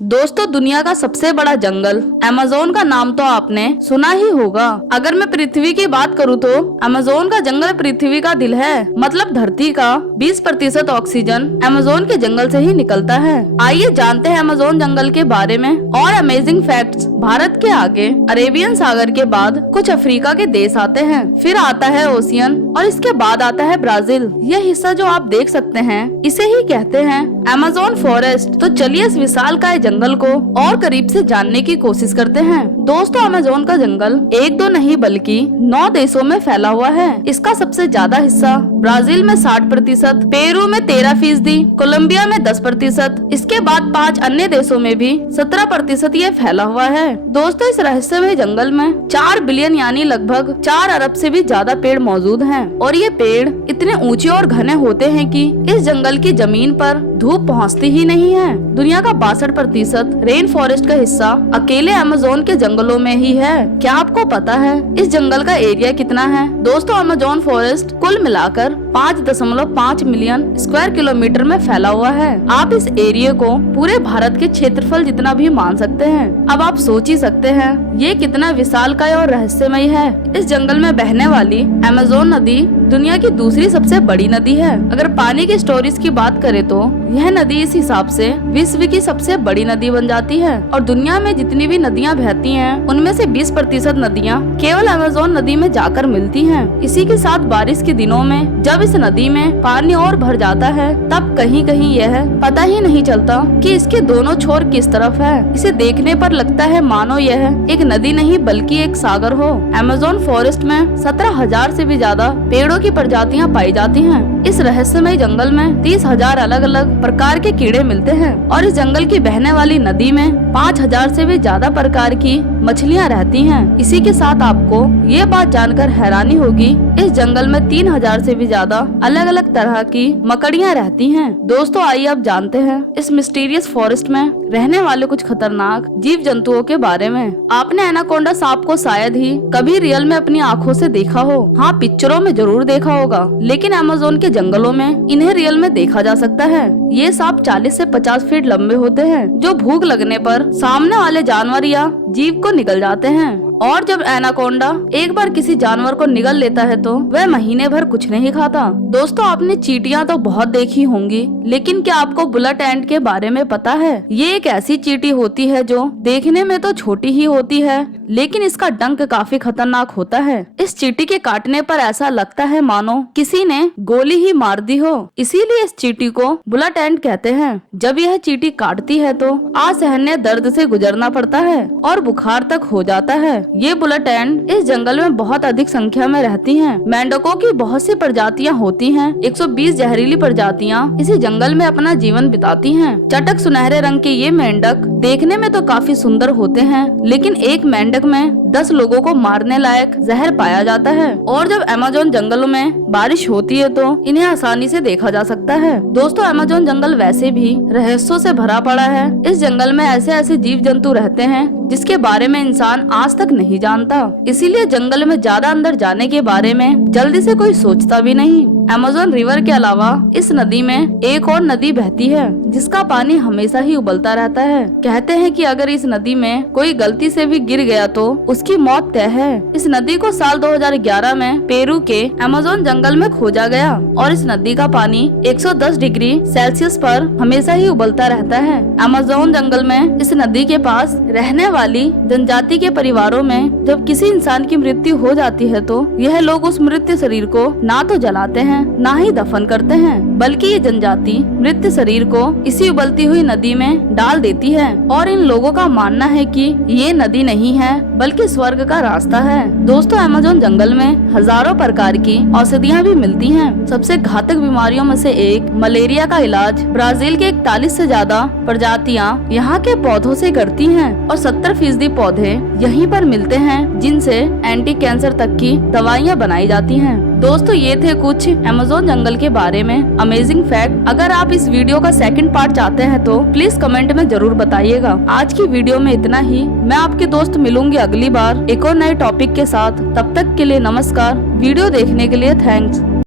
दोस्तों, दुनिया का सबसे बड़ा जंगल अमेज़न का नाम तो आपने सुना ही होगा। अगर मैं पृथ्वी की बात करूँ तो अमेज़न का जंगल पृथ्वी का दिल है। मतलब धरती का 20% ऑक्सीजन अमेज़न के जंगल से ही निकलता है। आइए जानते हैं अमेज़न जंगल के बारे में और अमेजिंग फैक्ट्स। भारत के आगे अरेबियन सागर के बाद कुछ अफ्रीका के देश आते हैं, फिर आता है ओशियन और इसके बाद आता है ब्राजील। यह हिस्सा जो आप देख सकते हैं इसे ही कहते हैं अमेज़न फॉरेस्ट। तो चलिए इस विशाल काय जंगल को और करीब से जानने की कोशिश करते हैं। दोस्तों, अमेज़न का जंगल एक दो नहीं बल्कि 9 देशों में फैला हुआ है। इसका सबसे ज्यादा हिस्सा ब्राजील में 60%, पेरू में 13%, कोलंबिया में 10%, इसके बाद 5 अन्य देशों में भी 17% ये फैला हुआ है। दोस्तों, इस रहस्यमय जंगल में 4 बिलियन यानी लगभग 4 अरब से भी ज्यादा पेड़ मौजूद हैं और ये पेड़ इतने ऊंचे और घने होते हैं कि इस जंगल की जमीन पर धूप पहुंचती ही नहीं है। दुनिया का 62% रेन फॉरेस्ट का हिस्सा अकेले अमेज़न के जंगलों में ही है। क्या आपको पता है इस जंगल का एरिया कितना है? दोस्तों, अमेज़न फॉरेस्ट कुल मिलाकर 5.5 मिलियन स्क्वायर किलोमीटर में फैला हुआ है। आप इस एरिया को पूरे भारत के क्षेत्रफल जितना भी मान सकते हैं। अब आप सोच ही सकते हैं ये कितना विशालकाय और रहस्यमय है। इस जंगल में बहने वाली अमेज़न नदी दुनिया की दूसरी सबसे बड़ी नदी है। अगर पानी की स्टोरेज की बात करें तो यह नदी इस हिसाब से विश्व की सबसे बड़ी नदी बन जाती है और दुनिया में जितनी भी नदियां बहती हैं उनमें से 20% नदियां केवल अमेज़न नदी में जाकर मिलती हैं। इसी के साथ बारिश के दिनों में जब इस नदी में पानी और भर जाता है तब कहीं कहीं यह पता ही नहीं चलता कि इसके दोनों छोर किस तरफ है। इसे देखने पर लगता है मानो यह एक नदी नहीं बल्कि एक सागर हो। अमेज़न फॉरेस्ट में 17,000 से भी ज्यादा पेड़ों की प्रजातियां पाई जाती हैं। इस रहस्यमय जंगल में 30,000 अलग अलग प्रकार के कीड़े मिलते हैं और इस जंगल की बहने वाली नदी में 5,000 से भी ज्यादा प्रकार की मछलियां रहती हैं। इसी के साथ आपको ये बात जानकर हैरानी होगी इस जंगल में 3,000 से भी ज्यादा अलग अलग तरह की मकड़ियां रहती हैं। दोस्तों, आइए अब जानते हैं इस मिस्टीरियस फॉरेस्ट में रहने वाले कुछ खतरनाक जीव जंतुओं के बारे में। आपने एनाकोंडा सांप को शायद ही कभी रियल में अपनी आँखों से देखा हो। हाँ, पिक्चरों में जरूर देखा होगा, लेकिन अमेज़न के जंगलों में इन्हें रियल में देखा जा सकता है। ये सांप 40 से 50 फीट लंबे होते हैं जो भूख लगने पर सामने वाले जानवर या जीव को निगल जाते हैं। और जब एनाकोंडा एक बार किसी जानवर को निगल लेता है तो वह महीने भर कुछ नहीं खाता। दोस्तों, आपने चींटियां तो बहुत देखी होंगी, लेकिन क्या आपको बुलेट एंट के बारे में पता है? ये एक ऐसी चींटी होती है जो देखने में तो छोटी ही होती है, लेकिन इसका डंक काफी खतरनाक होता है। इस चींटी के काटने पर ऐसा लगता है मानो किसी ने गोली ही मार दी हो। इसीलिए इस चींटी को बुलेट एंट कहते हैं। जब यह चींटी काटती है तो असहनीय दर्द से गुजरना पड़ता है और बुखार तक हो जाता है। ये बुलेट एंट इस जंगल में बहुत अधिक संख्या में रहती हैं। मेंढकों की बहुत सी प्रजातियां होती हैं। 120 जहरीली प्रजातियां इसी जंगल में अपना जीवन बिताती हैं। चटक सुनहरे रंग के ये मेंढक देखने में तो काफी सुंदर होते हैं, लेकिन एक मेंढक में 10 लोगों को मारने लायक जहर पाया जाता है। और जब अमेज़न जंगलों में बारिश होती है तो इन्हें आसानी से देखा जा सकता है। दोस्तों, अमेज़न जंगल वैसे भी रहस्यों से भरा पड़ा है। इस जंगल में ऐसे ऐसे जीव जंतु रहते हैं जिसके बारे में इंसान आज तक नहीं जानता। इसीलिए जंगल में ज्यादा अंदर जाने के बारे में जल्दी से कोई सोचता भी नहीं। अमेज़न रिवर के अलावा इस नदी में एक और नदी बहती है जिसका पानी हमेशा ही उबलता रहता है। कहते हैं कि अगर इस नदी में कोई गलती से भी गिर गया तो उसकी मौत तय है। इस नदी को साल 2011 में पेरू के अमेज़न जंगल में खोजा गया और इस नदी का पानी 110 डिग्री सेल्सियस पर हमेशा ही उबलता रहता है। अमेज़न जंगल में इस नदी के पास रहने वाली जनजाति के परिवारों में जब किसी इंसान की मृत्यु हो जाती है तो यह लोग उस मृत शरीर को ना तो जलाते हैं ना ही दफन करते हैं, बल्कि ये जनजाति मृत शरीर को इसी उबलती हुई नदी में डाल देती है। और इन लोगों का मानना है कि ये नदी नहीं है बल्कि स्वर्ग का रास्ता है। दोस्तों, अमेज़न जंगल में हजारों प्रकार की औषधियाँ भी मिलती हैं। सबसे घातक बीमारियों में से एक मलेरिया का इलाज ब्राजील के 41 से ज्यादा प्रजातियाँ यहाँ के पौधों से करती हैं और 70% पौधे यहीं पर मिलते हैं जिनसे एंटी कैंसर तक की दवाइयाँ बनाई जाती हैं। दोस्तों, ये थे कुछ अमेज़न जंगल के बारे में अमेजिंग फैक्ट। अगर आप इस वीडियो का सेकंड पार्ट चाहते हैं तो प्लीज कमेंट में जरूर बताइएगा। आज की वीडियो में इतना ही। मैं आपके दोस्त मिलूंगी अगली बार एक और नए टॉपिक के साथ। तब तक के लिए नमस्कार। वीडियो देखने के लिए थैंक्स।